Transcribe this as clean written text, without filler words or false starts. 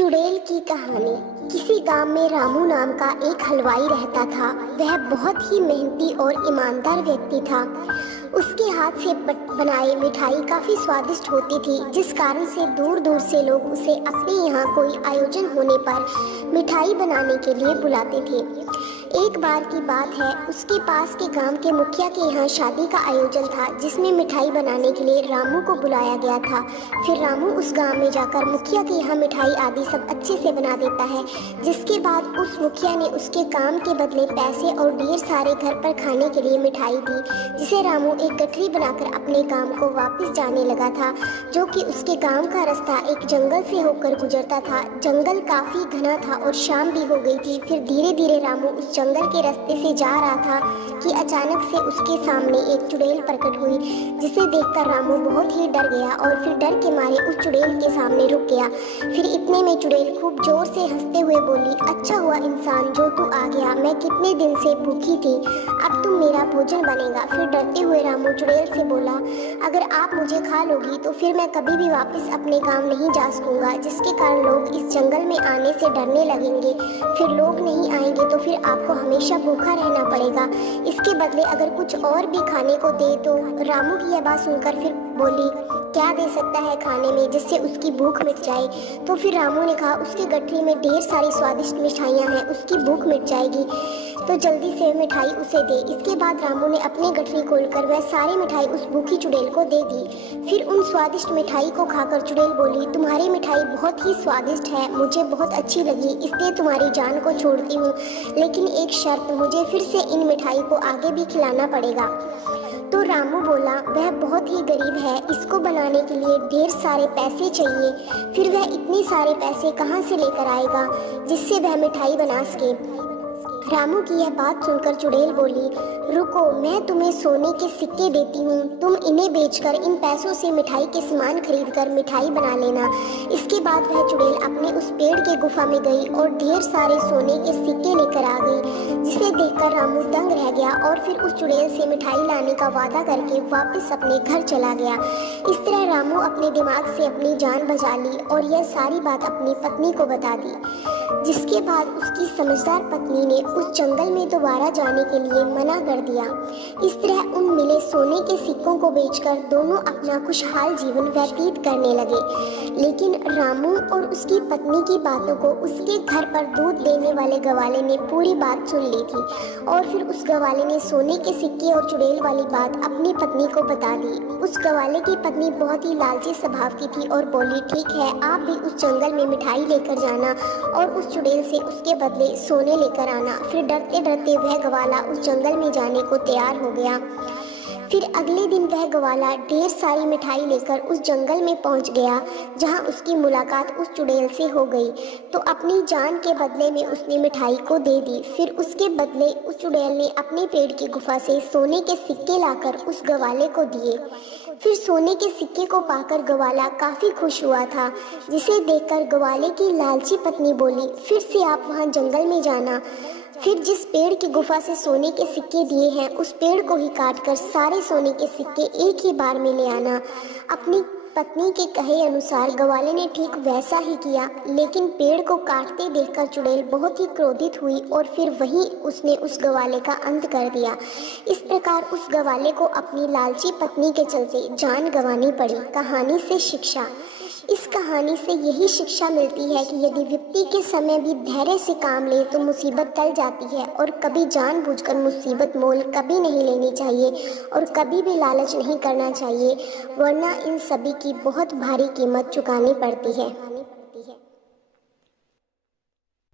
चुड़ैल की कहानी। किसी गांव में रामू नाम का एक हलवाई रहता था। वह बहुत ही मेहनती और ईमानदार व्यक्ति था। उसके हाथ से बनाई मिठाई काफ़ी स्वादिष्ट होती थी, जिस कारण से दूर दूर से लोग उसे अपने यहाँ कोई आयोजन होने पर मिठाई बनाने के लिए बुलाते थे। एक बार की बात है, उसके पास के गांव के मुखिया के यहाँ शादी का आयोजन था, जिसमें मिठाई बनाने के लिए रामू को बुलाया गया था। फिर रामू उस गांव में जाकर मुखिया के यहाँ मिठाई आदि सब अच्छे से बना देता है, जिसके बाद उस मुखिया ने उसके काम के बदले पैसे और ढेर सारे घर पर खाने के लिए मिठाई दी, जिसे रामू एक गठरी बनाकर अपने गांव को वापस जाने लगा था, जो कि उसके गांव का रास्ता एक जंगल से होकर गुजरता था। जंगल काफ़ी घना था और शाम भी हो गई थी। फिर धीरे धीरे रामू उस जंगल के रास्ते से जा रहा था कि अचानक से उसके सामने एक चुड़ैल प्रकट हुई, जिसे देखकर रामू बहुत ही डर गया और फिर डर के मारे उस चुड़ैल के सामने रुक गया। फिर इतने में चुड़ैल खूब जोर से हंसते हुए बोली, अच्छा हुआ इंसान जो तू आ गया, मैं कितने दिन से भूखी थी, अब तुम मेरा भोजन बनेगा। फिर डरते हुए रामू चुड़ैल से बोला, अगर आप मुझे खा लोगी तो फिर मैं कभी भी वापस अपने गाँव नहीं जा सकूंगा, जिसके कारण लोग इस जंगल में आने से डरने लगेंगे। फिर लोग नहीं आएंगे तो फिर आपको हमेशा भूखा रहना पड़ेगा। इसके बदले अगर कुछ और भी खाने को दे तो। रामू की यह बात सुनकर फिर बोली, क्या दे सकता है खाने में जिससे उसकी भूख मिट जाए। तो फिर रामू ने कहा, उसकी गठरी में ढेर सारी स्वादिष्ट मिठाइयाँ हैं, उसकी भूख मिट जाएगी, तो जल्दी से मिठाई उसे दे। इसके बाद रामू ने अपनी गठरी खोलकर वह सारी मिठाई उस भूखी चुड़ैल को दे दी। फिर उन स्वादिष्ट मिठाई को खाकर चुड़ैल बोली, तुम्हारी मिठाई बहुत ही स्वादिष्ट है, मुझे बहुत अच्छी लगी, इसलिए तुम्हारी जान को छोड़ती हूँ, लेकिन एक शर्त, मुझे फिर से इन मिठाई को आगे भी खिलाना पड़ेगा। तो रामू बोला, वह बहुत ही गरीब है, इसको बनाने के लिए ढेर सारे पैसे चाहिए। फिर वह इतने सारे पैसे कहाँ से लेकर आएगा जिससे वह मिठाई बना सके। रामू की यह बात सुनकर चुड़ैल बोली, रुको, मैं तुम्हें सोने के सिक्के देती हूँ, तुम इन्हें बेचकर इन पैसों से मिठाई के सामान खरीदकर मिठाई बना लेना। इसके बाद वह चुड़ैल अपने उस पेड़ के गुफा में गई और ढेर सारे सोने के सिक्के लेकर आ गई, जिसे देखकर रामू दंग रह गया और फिर उस चुड़ैल से मिठाई लाने का वादा करके वापस अपने घर चला गया। इस तरह रामू अपने दिमाग से अपनी जान बचा ली और यह सारी बात अपनी पत्नी को बता दी, जिसके बाद उसकी समझदार पत्नी ने उस जंगल में दोबारा जाने के लिए मना कर दिया। इस तरह उन मिले सोने के सिक्कों को बेचकर दोनों अपना खुशहाल जीवन व्यतीत करने लगे। लेकिन रामू और उसकी पत्नी की बातों को उसके घर पर दूध देने वाले गवाले ने पूरी बात सुन ली थी और फिर उस गवाले ने सोने के सिक्के और चुड़ैल वाली बात अपनी पत्नी को बता दी। उस गवाले की पत्नी बहुत ही लालची स्वभाव की थी और बोली, ठीक है, आप भी उस जंगल में मिठाई लेकर जाना और उस चुड़ैल से उसके बदले सोने लेकर आना। फिर डरते डरते वह गवाला उस जंगल में जाने को तैयार हो गया। फिर अगले दिन वह गवाला ढेर सारी मिठाई लेकर उस जंगल में पहुंच गया, जहां उसकी मुलाकात उस चुड़ैल से हो गई। तो अपनी जान के बदले में उसने मिठाई को दे दी। फिर उसके बदले उस चुड़ैल ने अपने पेड़ की गुफा से सोने के सिक्के लाकर उस गवाले को दिए। फिर सोने के सिक्के को पाकर गवाला काफ़ी खुश हुआ था, जिसे देखकर गवाले की लालची पत्नी बोली, फिर से आप वहां जंगल में जाना, फिर जिस पेड़ की गुफा से सोने के सिक्के दिए हैं उस पेड़ को ही काटकर सारे सोने के सिक्के एक ही बार में ले आना। अपनी पत्नी के कहे अनुसार गवाले ने ठीक वैसा ही किया, लेकिन पेड़ को काटते देखकर चुड़ैल बहुत ही क्रोधित हुई और फिर वहीं उसने उस गवाले का अंत कर दिया। इस प्रकार उस गवाले को अपनी लालची पत्नी के चलते जान गंवानी पड़ी। कहानी से शिक्षा। इस कहानी से यही शिक्षा मिलती है कि यदि विपत्ति के समय भी धैर्य से काम ले तो मुसीबत टल जाती है, और कभी जानबूझकर मुसीबत मोल कभी नहीं लेनी चाहिए और कभी भी लालच नहीं करना चाहिए, वरना इन सभी की बहुत भारी कीमत चुकानी पड़ती है।